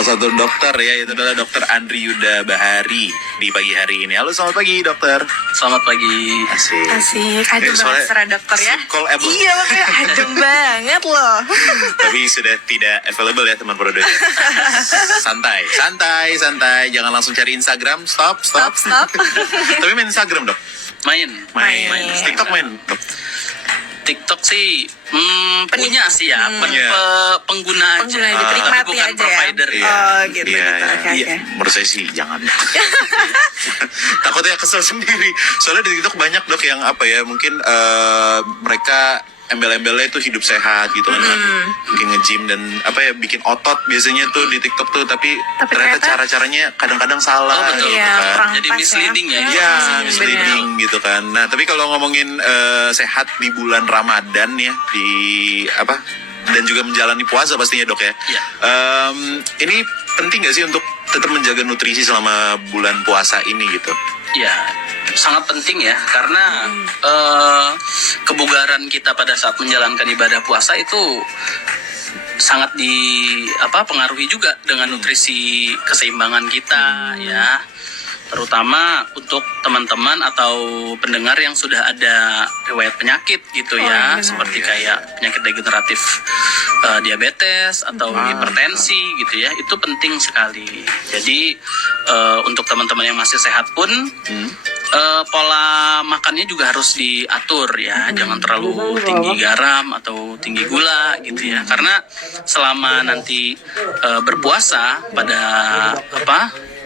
salah satu dokter ya, itu adalah Dokter Andri Yuda Bahari di pagi hari ini. Halo, selamat pagi dokter. Selamat pagi. Asik, adem banget secara dokter ya. Callable. Iya makanya adem banget loh. Tapi sudah tidak available ya teman produk. Santai, jangan langsung cari Instagram. Stop. Tapi main Instagram dok. Main. TikTok main dok. TikTok sih punya sih ya, pengguna aja, dinikmati bukan aja provider ya. ya. Oh gitu. Iya. Menurut saya sih jangan. Takutnya kesel sendiri. Soalnya di TikTok banyak dok yang apa ya, mungkin mereka embel-embelnya itu hidup sehat gitu kan, mungkin nge-gym dan apa ya, bikin otot biasanya tuh di TikTok tuh, tapi ternyata cara-caranya kadang-kadang salah. Oh betul, gitu ya, kan. Jadi misleading ya. Iya, misleading gitu kan. Nah, tapi kalau ngomongin sehat di bulan Ramadan ya, di apa, dan juga menjalani puasa pastinya dok ya. Iya. Ini penting nggak sih untuk tetap menjaga nutrisi selama bulan puasa ini gitu? Ya, sangat penting ya, karena kebugaran kita pada saat menjalankan ibadah puasa itu sangat pengaruhi juga dengan nutrisi keseimbangan kita ya. Terutama untuk teman-teman atau pendengar yang sudah ada riwayat penyakit gitu ya, seperti kayak penyakit degeneratif, diabetes atau hipertensi gitu ya, itu penting sekali. Jadi untuk teman-teman yang masih sehat pun pola makannya juga harus diatur ya, jangan terlalu tinggi garam atau tinggi gula gitu ya, karena selama nanti berpuasa pada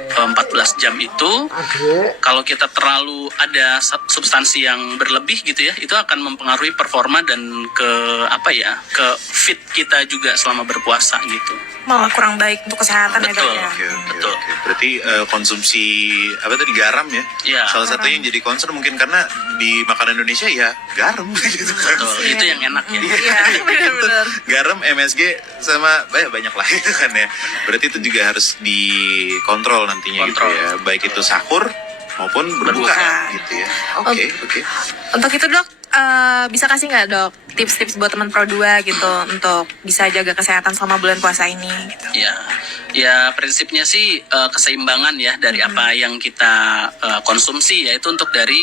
14 jam itu, kalau kita terlalu ada substansi yang berlebih gitu ya, itu akan mempengaruhi performa dan ke fit kita juga selama berpuasa gitu. Malah kurang baik untuk kesehatan Betul. ya dok ya. Betul. Berarti konsumsi garam ya? Iya. Salah satunya yang jadi concern mungkin karena di makanan Indonesia ya garam gitu kan. Betul. Itu yang enak ya. Iya benar-benar. Garam, MSG sama banyak lah gitu kan ya. Berarti itu juga harus dikontrol nantinya gitu ya. Baik itu sahur maupun berbuka gitu ya. Oke. Untuk itu dok, bisa kasih nggak dok tips-tips buat teman Pro 2 gitu untuk bisa jaga kesehatan selama bulan puasa ini gitu? Ya prinsipnya sih keseimbangan ya dari apa yang kita konsumsi, yaitu untuk dari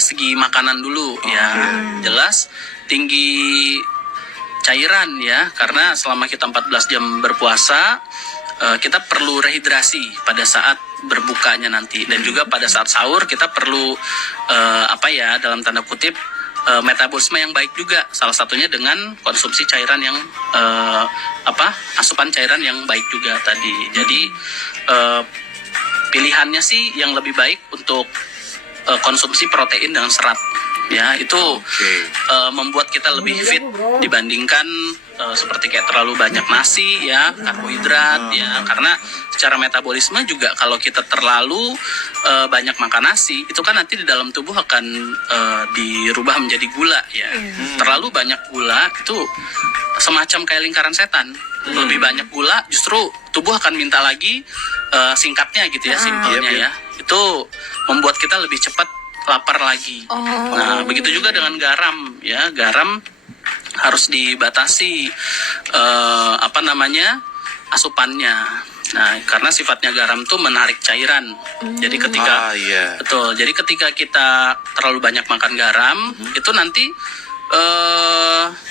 segi makanan dulu ya. Jelas tinggi cairan ya, karena selama kita 14 jam berpuasa kita perlu rehidrasi pada saat berbukanya nanti, dan juga pada saat sahur kita perlu dalam tanda kutip metabolisme yang baik juga, salah satunya dengan konsumsi cairan yang asupan cairan yang baik juga tadi. Jadi pilihannya sih yang lebih baik untuk konsumsi protein dengan serat ya, itu membuat kita lebih fit dibandingkan seperti kayak terlalu banyak nasi ya, karbohidrat ya, karena secara metabolisme juga kalau kita terlalu banyak makan nasi, itu kan nanti di dalam tubuh akan dirubah menjadi gula ya. Terlalu banyak gula itu semacam kayak lingkaran setan. Lebih banyak gula justru tubuh akan minta lagi singkatnya gitu ya, simpelnya ya. Itu membuat kita lebih cepat lapar lagi. Nah, begitu juga dengan garam ya. Garam harus dibatasi asupannya. Nah, karena sifatnya garam tuh menarik cairan. Jadi ketika jadi ketika kita terlalu banyak makan garam, itu nanti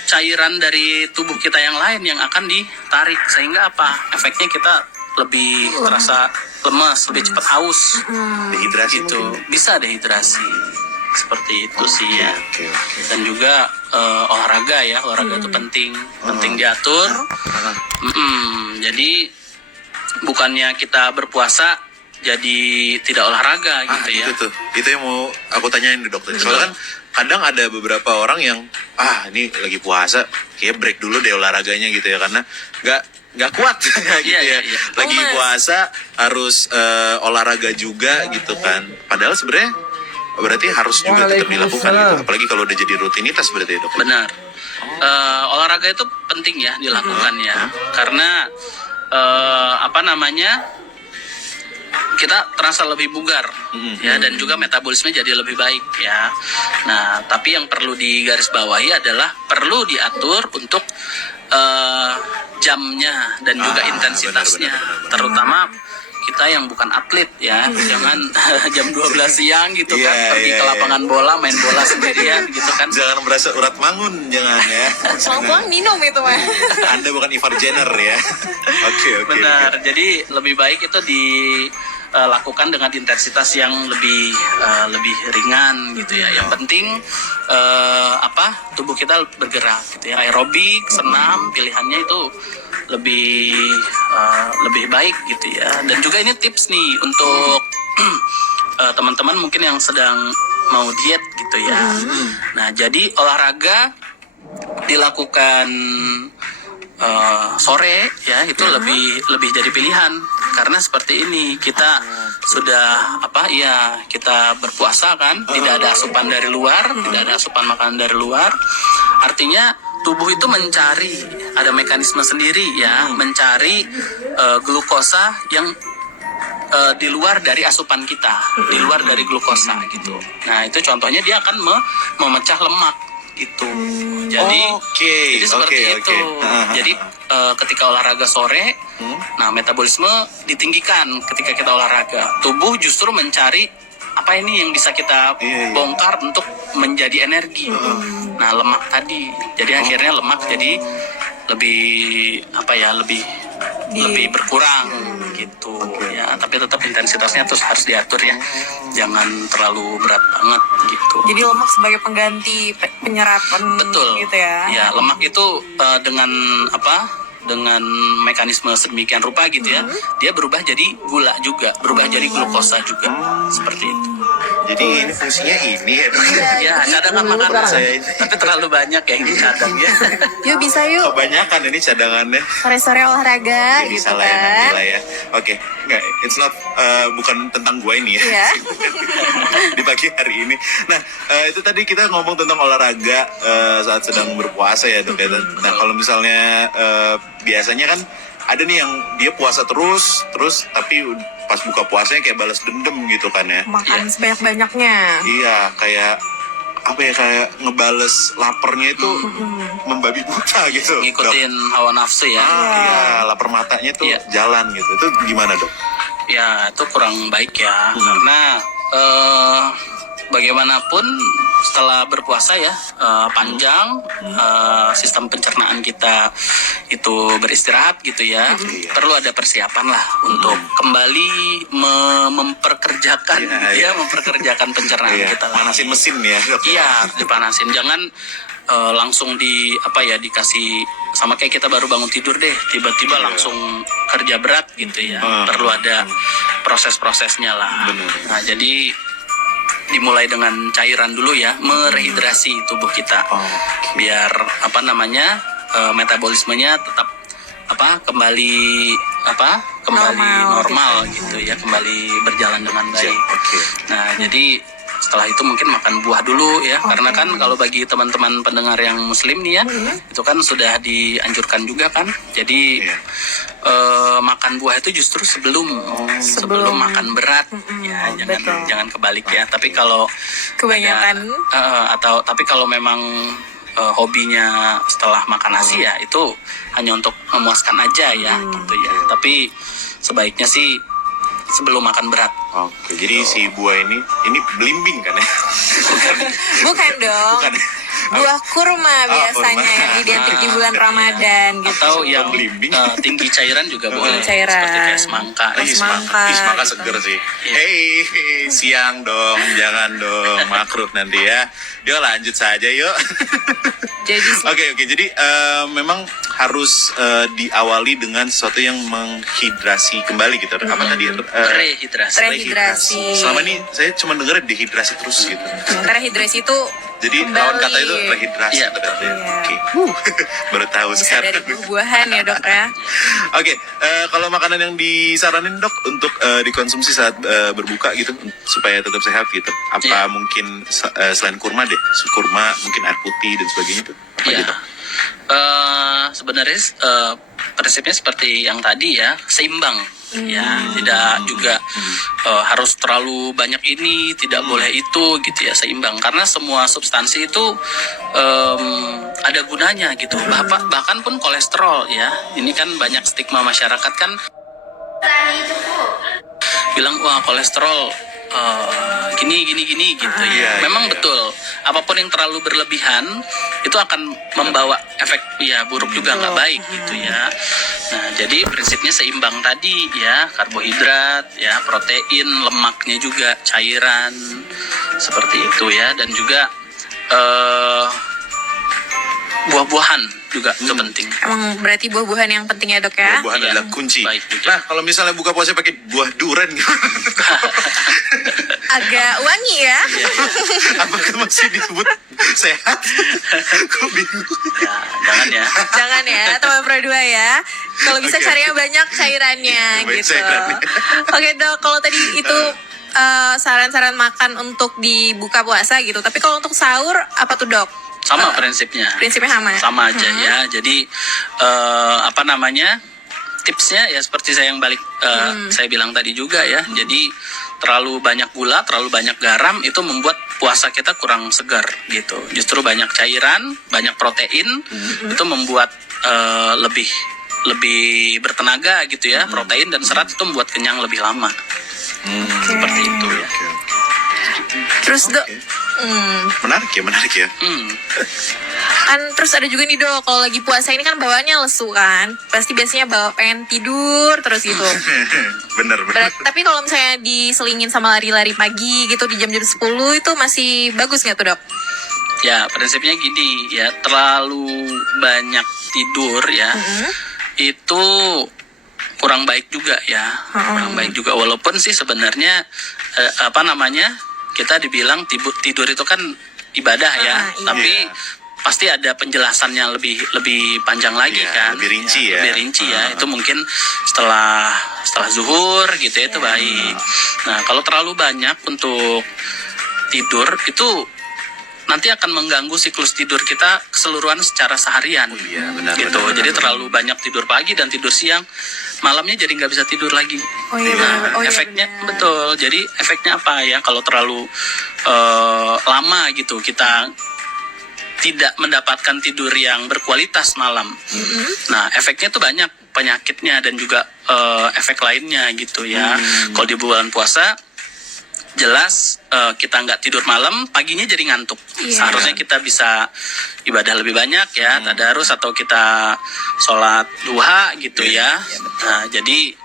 cairan dari tubuh kita yang lain yang akan ditarik, sehingga efeknya kita lebih terasa lemas, lebih cepat haus, dehidrasi gitu, bisa dehidrasi seperti itu sih ya. Dan juga olahraga itu penting diatur. Jadi bukannya kita berpuasa jadi tidak olahraga gitu ya. Itu yang mau aku tanyain nih dokter. Soalnya kan kadang ada beberapa orang yang ini lagi puasa, kayak break dulu deh olahraganya gitu ya, karena nggak kuat gitu ya. Lagi puasa harus olahraga juga gitu kan. Padahal sebenarnya berarti harus juga tetap dilakukan gitu. Apalagi kalau udah jadi rutinitas berarti ya dok. Benar. Olahraga itu penting ya dilakukan ya, karena kita terasa lebih bugar ya, dan juga metabolisme jadi lebih baik ya. Nah, tapi yang perlu digarisbawahi adalah perlu diatur untuk jamnya dan juga intensitasnya, benar. terutama kita yang bukan atlet ya, jangan jam 12 siang gitu kan pergi ke lapangan bola main bola sendirian gitu kan. Jangan berasa urat mangun, jangan ya. Pulang minum itu mah. Anda bukan Ivar Jenner ya. Oke. Benar. Jadi lebih baik itu dilakukan dengan intensitas yang lebih ringan gitu ya. Yang penting tubuh kita bergerak gitu ya. Aerobik, senam, pilihannya itu lebih baik gitu ya. Dan juga ini tips nih untuk teman-teman mungkin yang sedang mau diet gitu ya. Nah, jadi olahraga dilakukan sore ya itu lebih jadi pilihan, karena seperti ini kita sudah kita berpuasa kan, tidak ada asupan dari luar, tidak ada asupan makanan dari luar, artinya tubuh itu mencari, ada mekanisme sendiri ya, mencari glukosa yang di luar dari asupan kita, di luar dari glukosa gitu. Nah itu contohnya dia akan memecah lemak gitu. Jadi seperti itu. Jadi ketika olahraga sore, nah metabolisme ditinggikan ketika kita olahraga. Tubuh justru mencari apa ini yang bisa kita bongkar untuk menjadi energi. Nah lemak tadi, jadi akhirnya lemak jadi lebih berkurang gitu ya. Tapi tetap intensitasnya terus harus diatur ya, jangan terlalu berat banget gitu. Jadi lemak sebagai pengganti penyerapan. Betul gitu ya. Ya, lemak itu dengan mekanisme sedemikian rupa gitu ya, dia berubah jadi gula juga, berubah jadi glukosa juga, seperti itu. Jadi ini fungsinya ini ya dok. Ya, cadangan makanan saya ini. Tapi terlalu banyak yang dicadang ya. Yuk bisa yuk. Kebanyakan ini cadangannya. Sore-sore olahraga Jadi gitu salah ya kan. nanti lah ya. Oke, enggak, it's not bukan tentang gue ini ya. Iya. Di pagi hari ini. Nah, itu tadi kita ngomong tentang olahraga saat sedang berpuasa ya dok ya. Nah, kalau misalnya biasanya kan ada nih yang dia puasa terus tapi pas buka puasanya kayak balas dendam gitu kan ya. Makan sebanyak-banyaknya. Iya, kayak kayak ngebales laparnya itu membabi buta gitu. Ngikutin hawa nafsu ya. Iya, lapar matanya tuh jalan gitu. Itu gimana dok? Ya, itu kurang baik ya. Karena bagaimanapun setelah berpuasa ya panjang, sistem pencernaan kita itu beristirahat gitu ya. Perlu ada persiapan lah untuk kembali memperkerjakan memperkerjakan pencernaan kita lah. Manasin mesin ya dok. Iya, dipanasin. Jangan langsung dikasih sama kayak kita baru bangun tidur deh, tiba-tiba langsung kerja berat gitu ya. Perlu ada proses-prosesnya lah. Nah, jadi dimulai dengan cairan dulu ya, merehidrasi tubuh kita. Biar metabolismenya tetap kembali normal gitu ya, kembali berjalan dengan baik. Nah, jadi setelah itu mungkin makan buah dulu ya, karena kan kalau bagi teman-teman pendengar yang muslim nih ya, itu kan sudah dianjurkan juga kan. Jadi makan buah itu justru sebelum makan berat ya, jangan kebalik ya. Tapi kalau kebanyakan tapi kalau memang hobinya setelah makan nasi ya, itu hanya untuk memuaskan aja ya gitu ya. Tapi sebaiknya sih sebelum makan berat. Oke, jadi si buah ini belimbing kan ya? Bukan dong. Bukan. Buah kurma biasanya kurma. yang identik di bulan Ramadan gitu. Atau yang belimbing. tinggi cairan juga boleh. Cairan. Seperti kayak semangka. Semangka seger sih. Hey, siang dong, jangan dong makruh nanti ya. Yuk lanjut saja yuk. Jadi Oke, jadi memang harus diawali dengan sesuatu yang menghidrasi kembali gitu. Apa tadi? Rehidrasi. Selama ini saya cuma dengar dehidrasi terus gitu. rehidrasi itu Jadi kembali. lawan kata itu rehidrasi. Iya, berarti. Iya. Oke. Baru tahu bisa sekarang. dari buah-buahan ya dok ya. Oke, kalau makanan yang disaranin dok untuk dikonsumsi saat berbuka gitu supaya tetap sehat gitu. Apa mungkin selain kurma deh, kurma mungkin air putih dan sebagainya itu apa gitu? Sebenarnya prinsipnya seperti yang tadi ya, seimbang. Ya, tidak juga harus terlalu banyak ini, tidak boleh itu gitu ya, seimbang. Karena semua substansi itu ada gunanya gitu. Bahkan pun kolesterol ya. Ini kan banyak stigma masyarakat kan bilang wah kolesterol gini gitu ya. Memang betul. Apapun yang terlalu berlebihan itu akan membawa efek ya buruk juga, nggak baik gitu ya. Nah, jadi prinsipnya seimbang tadi ya, karbohidrat ya, protein, lemaknya juga, cairan seperti itu ya, dan juga buah-buahan juga itu penting. Emang berarti buah-buahan yang penting ya dok ya? Buah-buahan Iya, adalah kunci. baik juga. Nah, kalau misalnya buka puasa pakai buah durian Agak wangi ya? apakah masih disebut sehat? Kok bingung? Ya, jangan ya. Jangan ya teman Pro 2 ya. Kalau bisa Oke, carinya oke. banyak cairannya Banyak gitu. cairannya. Oke dok, kalau tadi itu saran-saran makan untuk dibuka puasa gitu. Tapi kalau untuk sahur apa tuh dok? Sama prinsipnya. Prinsipnya sama. Sama aja ya. Jadi apa namanya? Tipsnya ya seperti saya bilang tadi juga ya. Jadi terlalu banyak gula, terlalu banyak garam itu membuat puasa kita kurang segar gitu. Justru banyak cairan, banyak protein itu membuat lebih bertenaga gitu ya. Protein dan serat itu membuat kenyang lebih lama. Seperti itu ya. Terus dok, Menarik ya. kan terus ada juga nih dok, kalau lagi puasa ini kan bawaannya lesu kan, pasti biasanya bawa pengen tidur terus gitu. Bener. Tapi kalau misalnya diselingin sama lari-lari pagi gitu di jam-jam 10 itu masih bagus nggak tuh dok? Ya prinsipnya gini ya, terlalu banyak tidur ya itu kurang baik juga ya, kurang baik juga. Walaupun sih sebenarnya kita dibilang tidur itu kan ibadah ya, iya. tapi pasti ada penjelasannya lebih panjang lagi Iya, kan, lebih rinci ya. lebih rinci ya. Itu mungkin setelah zuhur gitu ya, itu baik. Nah kalau terlalu banyak untuk tidur itu nanti akan mengganggu siklus tidur kita keseluruhan secara seharian. Iya, benar, gitu. benar, Jadi benar. terlalu banyak tidur pagi dan tidur siang, malamnya jadi nggak bisa tidur lagi. Oh iya, Nah, benar. Oh iya, efeknya benar. betul. Jadi efeknya apa ya? Kalau terlalu lama gitu kita tidak mendapatkan tidur yang berkualitas malam. Nah, efeknya tuh banyak, penyakitnya dan juga efek lainnya gitu ya. Kalau di bulan puasa jelas kita nggak tidur malam, paginya jadi ngantuk. Iya. Seharusnya kita bisa ibadah lebih banyak ya, tadarus atau kita sholat duha gitu ya. Nah, jadi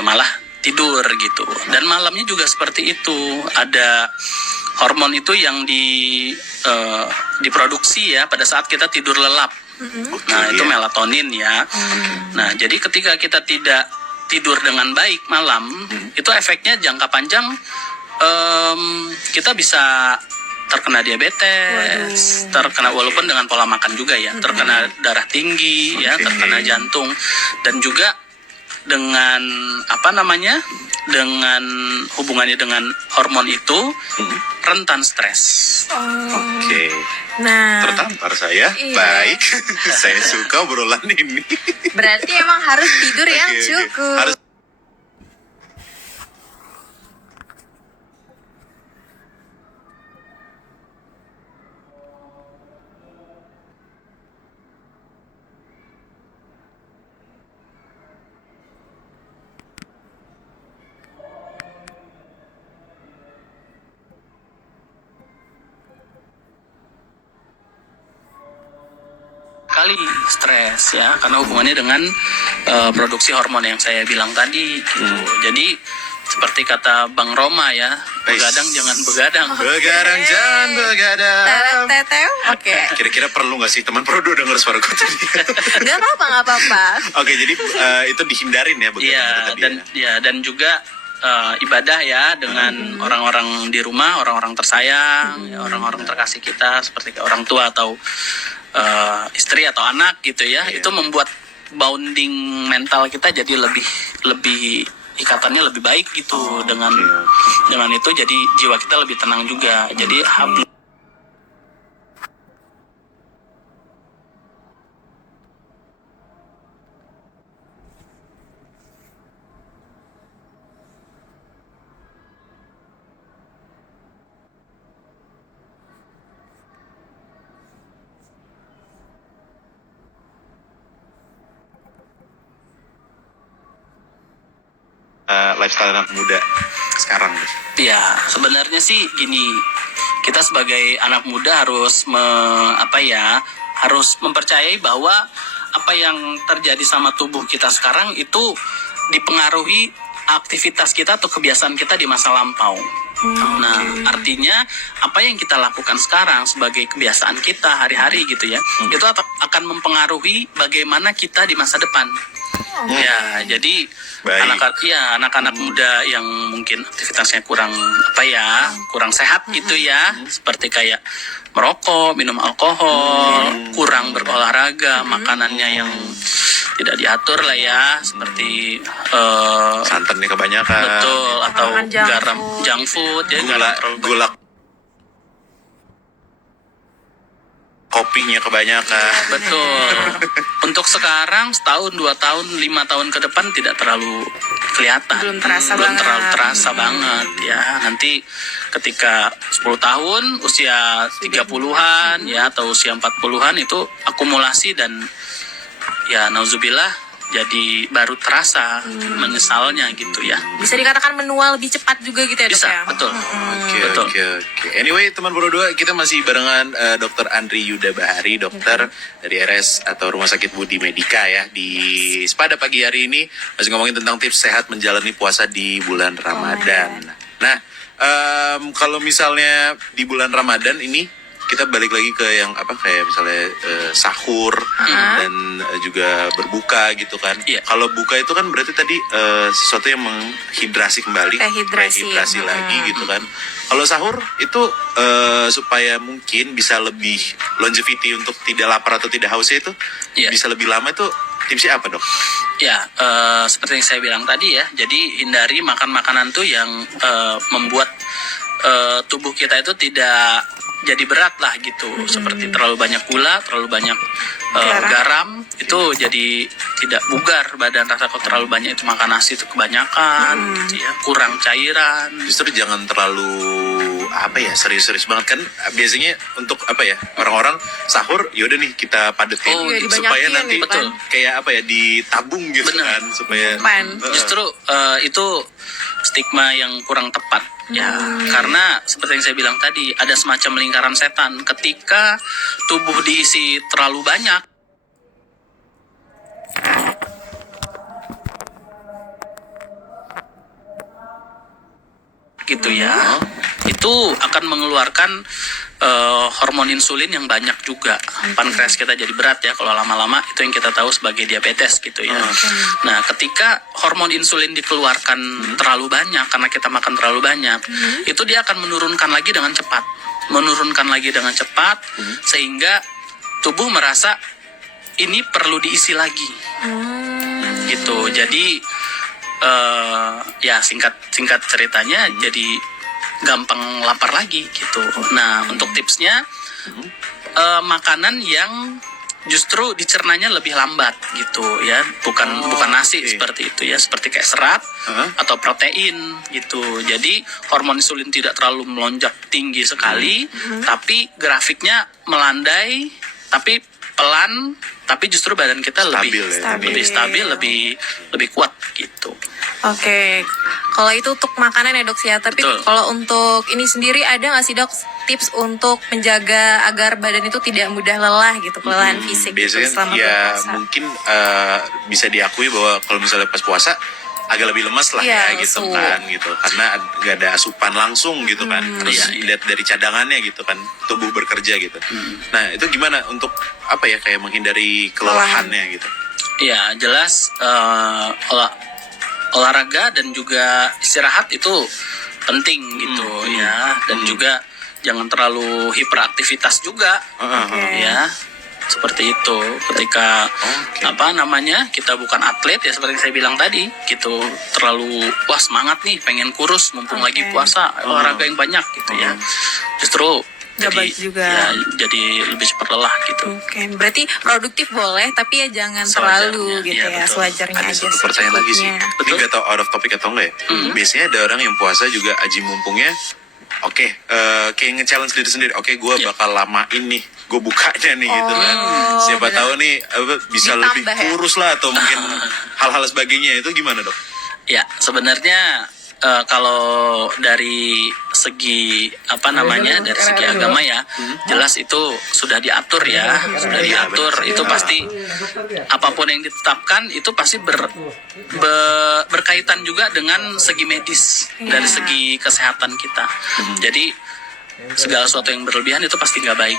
malah tidur gitu. Dan malamnya juga seperti itu. Ada hormon itu yang diproduksi ya pada saat kita tidur lelap. Nah, itu melatonin ya. Nah, jadi ketika kita tidak tidur dengan baik malam, itu efeknya jangka panjang kita bisa terkena diabetes, terkena walaupun dengan pola makan juga ya, terkena darah tinggi ya, terkena jantung, dan juga dengan dengan hubungannya dengan hormon itu rentan stres. Oke. Nah, Tertampar saya. Iya. Baik. Saya suka obrolan ini. berarti emang harus tidur yang Oke, oke. cukup. Harus Kali stres ya, karena hubungannya dengan produksi hormon yang saya bilang tadi gitu. Jadi seperti kata Bang Roma ya, begadang jangan begadang. begadang jangan begadang. Tetew, oke. Kira-kira perlu nggak sih teman Prodo denger suara gue tadi? Nggak apa-apa. Oke, jadi itu dihindarin ya begadang Iya, itu tadi dan ya. dan juga ibadah ya dengan orang-orang di rumah, orang-orang tersayang, ya, orang-orang terkasih kita seperti orang tua atau istri atau anak gitu ya. Iya. Itu membuat bonding mental kita jadi lebih ikatannya lebih baik gitu. Dengan itu jadi jiwa kita lebih tenang juga. Jadi lifestyle anak muda sekarang? Ya, sebenarnya sih gini, kita sebagai anak muda harus harus mempercayai bahwa apa yang terjadi sama tubuh kita sekarang itu dipengaruhi aktivitas kita atau kebiasaan kita di masa lampau. Nah, artinya apa yang kita lakukan sekarang sebagai kebiasaan kita hari-hari gitu ya, itu akan mempengaruhi bagaimana kita di masa depan. Ya, jadi anak-anak muda yang mungkin aktivitasnya kurang sehat gitu ya, seperti kayak merokok, minum alkohol, kurang berolahraga, makanannya yang tidak diatur lah ya, seperti Santannya kebanyakan. betul, atau Makan junk food ya, Gula, garam terlalu gula kopinya kebanyakan. betul. Untuk sekarang setahun, 2 tahun, 5 tahun ke depan tidak terlalu kelihatan. Belum terasa banget. terlalu terasa banget ya. Nanti ketika 10 tahun, usia 30-an ya atau usia 40-an itu akumulasi dan ya nauzubillah jadi baru terasa menyesalnya gitu ya. Bisa dikatakan menua lebih cepat juga gitu ya dok Bisa, ya? betul. Oke. Anyway, teman Pro 2, kita masih barengan Dr. Andri Yuda Bahari, dokter dari RS atau Rumah Sakit Budi Medika ya, di pada pagi hari ini masih ngomongin tentang tips sehat menjalani puasa di bulan Ramadan. Nah, kalau misalnya di bulan Ramadan ini kita balik lagi ke yang kayak misalnya sahur dan juga berbuka gitu kan. Iya. Kalau buka itu kan berarti tadi sesuatu yang menghidrasi kembali, Rehidrasi. lagi gitu kan. Kalau sahur itu supaya mungkin bisa lebih longevity untuk tidak lapar atau tidak hausnya itu Iya. bisa lebih lama, itu tipsnya apa dok? Ya, seperti yang saya bilang tadi ya, jadi hindari makan makanan tuh yang membuat tubuh kita itu tidak jadi berat lah gitu, seperti terlalu banyak gula, terlalu banyak garam, itu jadi tidak bugar badan. Rasa kalau terlalu banyak itu makan nasi itu kebanyakan, gitu ya, kurang cairan. Justru jangan terlalu serius-serius banget kan. Biasanya untuk orang-orang sahur yaudah nih kita padetin Iya, supaya dibanyakin nanti gitu kan. kayak ditabung gitu. Bener. Kan supaya Justru itu stigma yang kurang tepat ya, karena seperti yang saya bilang tadi, ada semacam lingkaran setan. Ketika tubuh diisi terlalu banyak gitu ya, itu akan mengeluarkan hormon insulin yang banyak juga. Pankreas kita jadi berat ya kalau lama-lama, itu yang kita tahu sebagai diabetes gitu ya. Nah, ketika hormon insulin dikeluarkan terlalu banyak karena kita makan terlalu banyak, itu dia akan menurunkan lagi dengan cepat, sehingga tubuh merasa ini perlu diisi lagi. Gitu. Jadi ya singkat ceritanya jadi gampang lapar lagi gitu. Nah, untuk tipsnya makanan yang justru dicernanya lebih lambat gitu ya, bukan nasi seperti itu ya, seperti kayak serat atau protein gitu. Jadi hormon insulin tidak terlalu melonjak tinggi sekali, tapi grafiknya melandai, tapi pelan, tapi justru badan kita lebih stabil, lebih kuat gitu. Oke, kalau itu untuk makanan ya dok ya. Tapi Betul. kalau untuk ini sendiri ada nggak sih dok tips untuk menjaga agar badan itu tidak mudah lelah gitu, kelelahan fisik gitu biasanya selama ya berpuasa? mungkin bisa diakui bahwa kalau misalnya pas puasa agak lebih lemas lah Iya, ya gitu lesu. kan gitu, karena nggak ada asupan langsung gitu kan, terus Iya. lihat dari cadangannya gitu kan, tubuh bekerja gitu. Nah, itu gimana untuk kayak menghindari kelelahannya gitu? Ya, jelas olahraga dan juga istirahat itu penting gitu ya, dan juga jangan terlalu hiperaktivitas juga ya, seperti itu. Ketika kita bukan atlet ya, seperti yang saya bilang tadi gitu, terlalu semangat nih pengen kurus mumpung lagi puasa, olahraga yang banyak gitu ya, justru Nggak baik juga. ya, jadi lebih cepat lelah gitu. Oke, berarti produktif boleh, tapi ya jangan Sewajarnya, terlalu gitu iya, ya, betul. sewajarnya Ada aja. satu pertanyaan lagi sih, secukupnya. ini nggak tahu out of topic atau enggak ya. Biasanya ada orang yang puasa juga aji mumpungnya, kayak nge-challenge diri sendiri. Gue bakal lamain nih, gue bukanya nih gitu kan. Siapa tahu nih bisa lebih Ditambah ya? kurus lah atau mungkin hal-hal sebagainya. Itu gimana dok? Ya, sebenarnya kalau dari segi dari segi agama ya, jelas itu sudah diatur ya, sudah diatur. Itu pasti apapun yang ditetapkan itu pasti berkaitan juga dengan segi medis, dari segi kesehatan kita. Jadi segala sesuatu yang berlebihan itu pasti nggak baik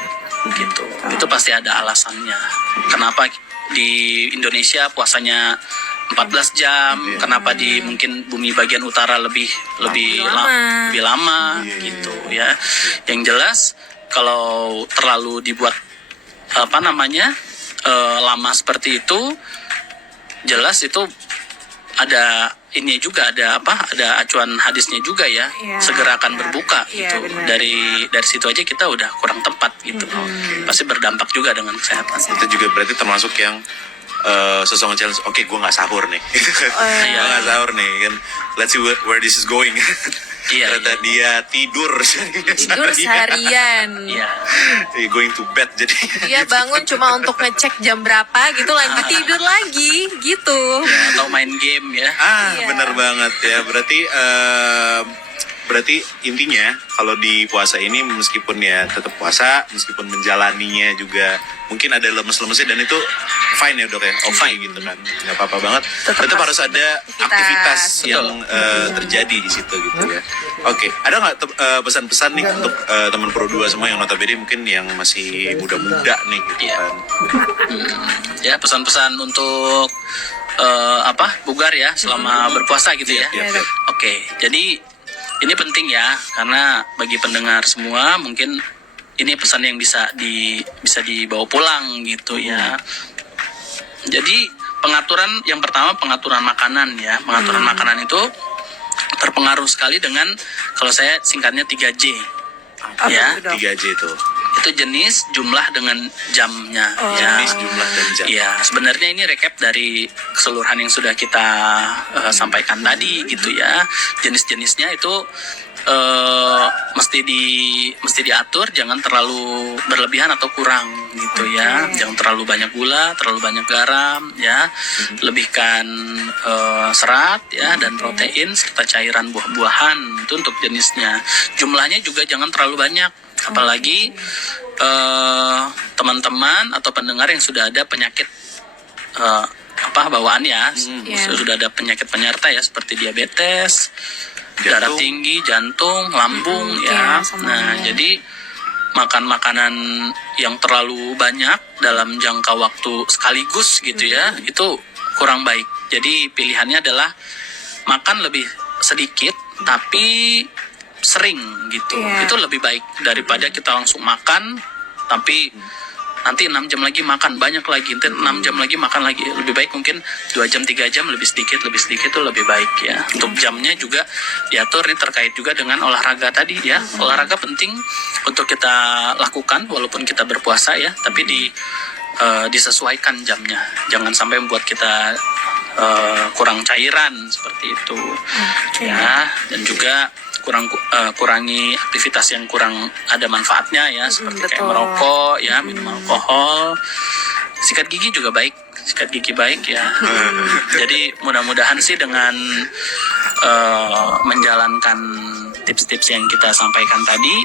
gitu. Itu pasti ada alasannya. Kenapa di Indonesia puasanya 14 jam, kenapa di mungkin bumi bagian utara lebih lama gitu ya. Yang jelas kalau terlalu dibuat lama seperti itu, jelas itu ada ini juga ada acuan hadisnya juga ya, segera akan berbuka gitu. Dari situ aja kita udah kurang tepat gitu. Pasti berdampak juga dengan kesehatan. Itu juga berarti termasuk yang sesuatu challenge. Oke, gue nggak sahur nih. Gue nggak sahur nih kan. Let's see where this is going. Ternyata dia tidur seharian. Going to bed jadi. Dia bangun cuma untuk ngecek jam berapa gitu, lanjut tidur lagi gitu. Ya, atau main game ya. Benar banget ya. Berarti intinya kalau di puasa ini meskipun ya tetap puasa, meskipun menjalaninya juga mungkin ada lemes-lemesnya, dan itu fine ya dok ya, fine gitu kan, nggak apa-apa banget. Tetap harus ada aktivitas yang terjadi di situ gitu ya. Oke, ada nggak pesan-pesan nih untuk teman Pro 2 semua yang notabene mungkin yang masih muda-muda nih gitu kan? Ya, pesan-pesan untuk bugar ya selama berpuasa gitu ya. Oke, jadi ini penting ya, karena bagi pendengar semua mungkin ini pesan yang bisa dibawa pulang gitu ya. Jadi yang pertama pengaturan makanan ya. Pengaturan makanan itu terpengaruh sekali dengan, kalau saya singkatnya 3J. Ya, 3J itu. Itu jenis, jumlah, dengan jamnya. Jenis, jumlah, dan jam. Ya, sebenarnya ini recap dari keseluruhan yang sudah kita sampaikan tadi gitu ya. Jenis-jenisnya itu mesti diatur, jangan terlalu berlebihan atau kurang gitu ya. Jangan terlalu banyak gula, terlalu banyak garam ya. Lebihkan serat ya, dan protein serta cairan buah-buahan itu untuk jenisnya. Jumlahnya juga jangan terlalu banyak, apalagi teman-teman atau pendengar yang sudah ada penyakit bawaan ya, sudah ada penyakit penyerta ya, seperti diabetes, darah tinggi, jantung, lambung ya. Nah, jadi makan makanan yang terlalu banyak dalam jangka waktu sekaligus gitu ya, itu kurang baik. Jadi pilihannya adalah makan lebih sedikit tapi sering gitu. Itu lebih baik daripada kita langsung makan tapi nanti 6 jam lagi makan banyak lagi, nanti 6 jam lagi makan lagi. Lebih baik mungkin 2 jam 3 jam lebih sedikit itu lebih baik ya. Untuk jamnya juga diatur, ini terkait juga dengan olahraga tadi ya. Olahraga penting untuk kita lakukan walaupun kita berpuasa ya, tapi disesuaikan jamnya. Jangan sampai membuat kita kurang cairan seperti itu ya. Dan juga kurangi aktivitas yang kurang ada manfaatnya ya, seperti kayak merokok ya, minum alkohol. Sikat gigi juga baik, sikat gigi baik ya. Jadi mudah-mudahan sih dengan menjalankan tips-tips yang kita sampaikan tadi,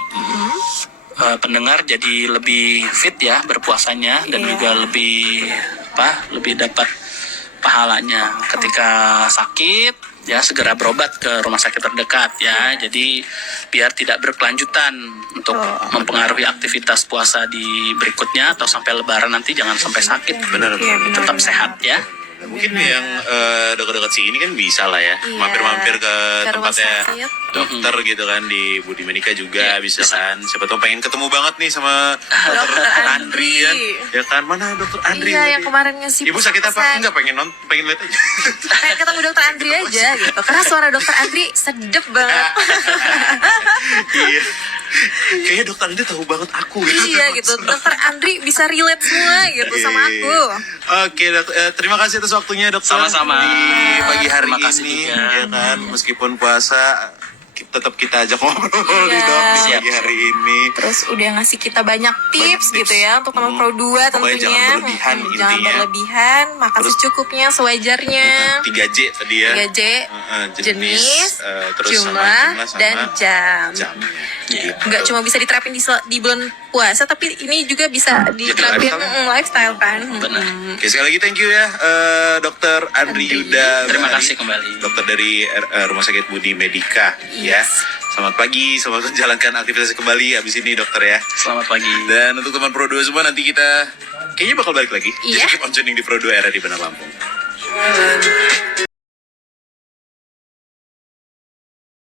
pendengar jadi lebih fit ya berpuasanya, dan juga lebih dapat pahalanya. Ketika sakit ya, segera berobat ke rumah sakit terdekat ya. Jadi biar tidak berkelanjutan untuk mempengaruhi aktivitas puasa di berikutnya, atau sampai lebaran nanti jangan sampai sakit. Benar. Tetap sehat ya. Mungkin yang dekat-dekat sini kan bisa lah ya, mampir-mampir ke tempatnya dokter gitu kan, di Budi Menika juga bisa kan. Siapa tahu pengen ketemu banget nih sama dokter Andri ya kan. Mana dokter Andri? Iya, yang kemarin ngasih Ibu sakit apa? Enggak, pengen lihat aja. Pengen ketemu dokter Andri aja gitu, karena suara dokter Andri sedep banget. Iya. Kayaknya dokter Andri tahu banget aku gitu. Iya gitu, dokter Andri bisa relate semua gitu sama aku. Oke, terima kasih atas waktunya dokter. Sama-sama. Di pagi hari Terima kasih ini juga. ya kan, meskipun puasa tetap kita ajak ngobrol nih Iya. dok di Siap. pagi hari ini. Terus udah ngasih kita banyak tips tips. gitu ya untuk teman Pro 2 Pokoknya tentunya. jangan berlebihan Jangan intinya. berlebihan, makan Terus- secukupnya, sewajarnya. 3J tadi ya. 3J, Jenis, terus sama jumlah, sama dan jam. jamnya. Iya. Gitu. Nggak cuma bisa diterapin di bulan puasa, tapi ini juga bisa diterapin lifestyle kan. Benar. Oke, sekali lagi thank you ya Dokter Andri Yuda. Terima Bahari, kasih kembali. Dokter dari Rumah Sakit Budi Medika ya. Yes. Selamat pagi, selamat menjalankan aktivitas kembali abis ini dokter ya. Selamat pagi. Dan untuk teman Pro 2 semua nanti kita kayaknya bakal balik lagi. Iya. Jadi keep on tuning di Pro 2 era di Benar Lampung.